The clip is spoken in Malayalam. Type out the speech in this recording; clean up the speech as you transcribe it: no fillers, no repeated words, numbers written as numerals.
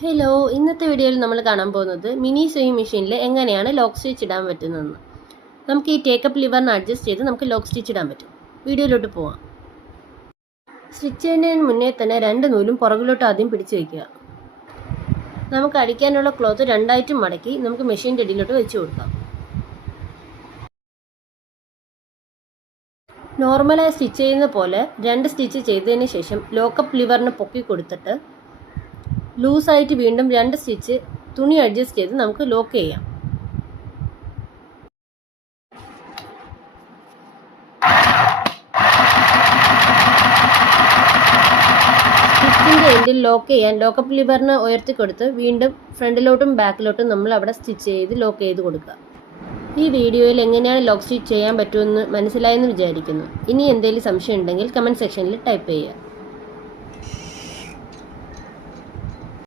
ഹലോ, ഇന്നത്തെ വീഡിയോയിൽ നമ്മൾ കാണാൻ പോകുന്നത് മിനി സൂയിങ് മെഷീനിൽ എങ്ങനെയാണ് ലോക്ക് സ്റ്റിച്ച് ഇടാൻ പറ്റുന്നതെന്ന്. നമുക്ക് ഈ ടേക്കപ്പ് ലിവറിന് അഡ്ജസ്റ്റ് ചെയ്ത് നമുക്ക് ലോക്ക് സ്റ്റിച്ച് ഇടാൻ പറ്റും. വീഡിയോയിലോട്ട് പോവാം. സ്റ്റിച്ച് ചെയ്യുന്നതിന് മുന്നേ തന്നെ രണ്ട് നൂലും പുറകിലോട്ട് ആദ്യം പിടിച്ചു വയ്ക്കുക. നമുക്ക് അടിക്കാനുള്ള ക്ലോത്ത് രണ്ടായിട്ടും മടക്കി നമുക്ക് മെഷീൻ്റെ അടിയിലോട്ട് വെച്ച് കൊടുക്കാം. നോർമലായി സ്റ്റിച്ച് ചെയ്യുന്ന പോലെ രണ്ട് സ്റ്റിച്ച് ചെയ്തതിന് ശേഷം ലോക്കപ്പ് ലിവറിന് പൊക്കി കൊടുത്തിട്ട് ലൂസായിട്ട് വീണ്ടും രണ്ട് സ്റ്റിച്ച് തുണി അഡ്ജസ്റ്റ് ചെയ്ത് നമുക്ക് ലോക്ക് ചെയ്യാം. സ്റ്റിച്ചിൻ്റെ എൻഡിൽ ലോക്ക് ചെയ്യാൻ ലോക്കപ്പ് ലിവറിന് ഉയർത്തി കൊടുത്ത് വീണ്ടും ഫ്രണ്ടിലോട്ടും ബാക്കിലോട്ടും നമ്മൾ അവിടെ സ്റ്റിച്ച് ചെയ്ത് ലോക്ക് ചെയ്ത് കൊടുക്കുക. ഈ വീഡിയോയിൽ എങ്ങനെയാണ് ലോക്ക് സ്റ്റിച്ച് ചെയ്യാൻ പറ്റുമെന്ന് മനസ്സിലായെന്ന് വിചാരിക്കുന്നു. ഇനി എന്തെങ്കിലും സംശയം ഉണ്ടെങ്കിൽ കമൻറ്റ് സെക്ഷനിൽ ടൈപ്പ് ചെയ്യുക.